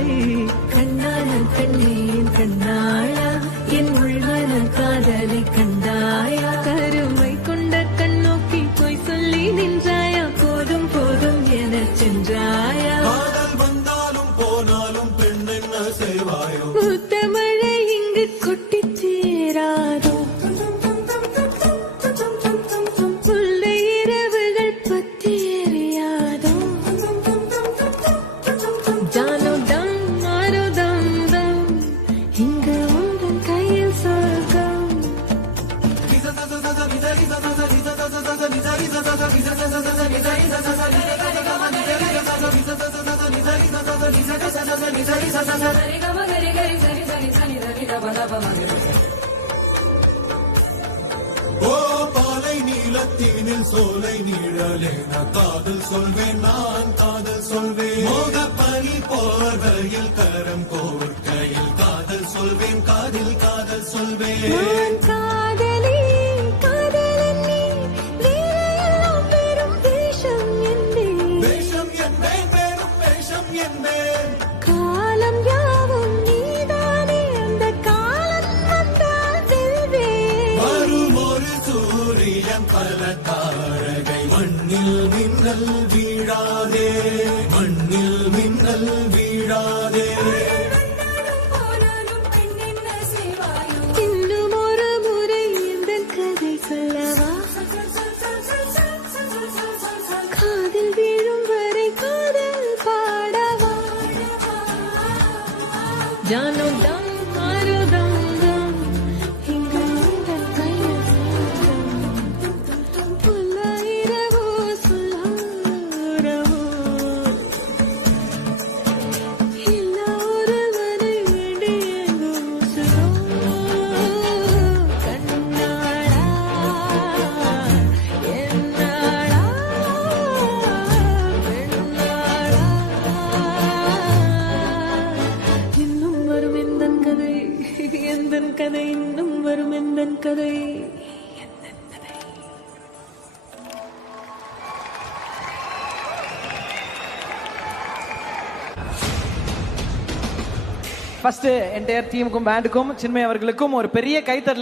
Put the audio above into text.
கதை. கண்ணான கண்ணீன் கண்ணாளா என் உள்மன காதலை கண்டாயா? கருமை கொண்ட கண்ணோக்கி போய் சொல்லி நின்றாயா? போதும் போதும் என சென்றாயா? காதல் வந்தாலும் போனாலும் பெண் என்ன செய்வாயோ? முத்தமழை இங்கு கொட்டி சேராதோ? முல்லை இரவுகள் பத்தி எரியாதோ? ஜானோ தம் மாரோ தம் தம் இங்கு உந்தன் கையில் சொர்க்கம். ஓ பாலை நீலத்தீனில் சோலை நீழலேன காதல் சொல்வேன், நான் காதல் சொல்வேன். மோக பனி போர்வையில் கரம் கோர்க்கையில் காதல் சொல்வேன், காதில் காதல் சொல்வேன். நான் காதலி காதலன் நீ, வேலையெல்லாம் பெரும் வேஷம் என்பேன். வேஷம் என்பேன், பெரும் வேஷம் என்பேன். காலம் யாவும் நீதானே, அந்த காலம் வந்தால் செல்வேன். வரும் ஒரு சூரியன் பல தாரகை, மண்ணில் மின்னல் வீழாதே, மண்ணில் மின்னல் வீழாதே. இன்னும் ஒரு முறை இந்த கதை சொல்லவா? காதில் வீழும் வரை காதல் பாடவா? ஜானோ தம் மாரோ தம் தம் இங்கு உந்தன் கையில் சொர்க்கம். புல்லாயிரவோ சொல்லாரவோ இல்லா ஒருவரை வேண்டி எங்கும் உசுரோ. கண்ணாளா என்னாளா பெண்ணாளா? இன்னும் வரும் எந்தன் கதை, எந்தன் கதை இன்னும் வரும் எந்தன் கதை. ஃபர்ஸ்ட் என்டையர் டீமுக்கும் பேண்டுக்கும் சின்மய் அவர்களுக்கும் ஒரு பெரிய கைத்தட்டல்.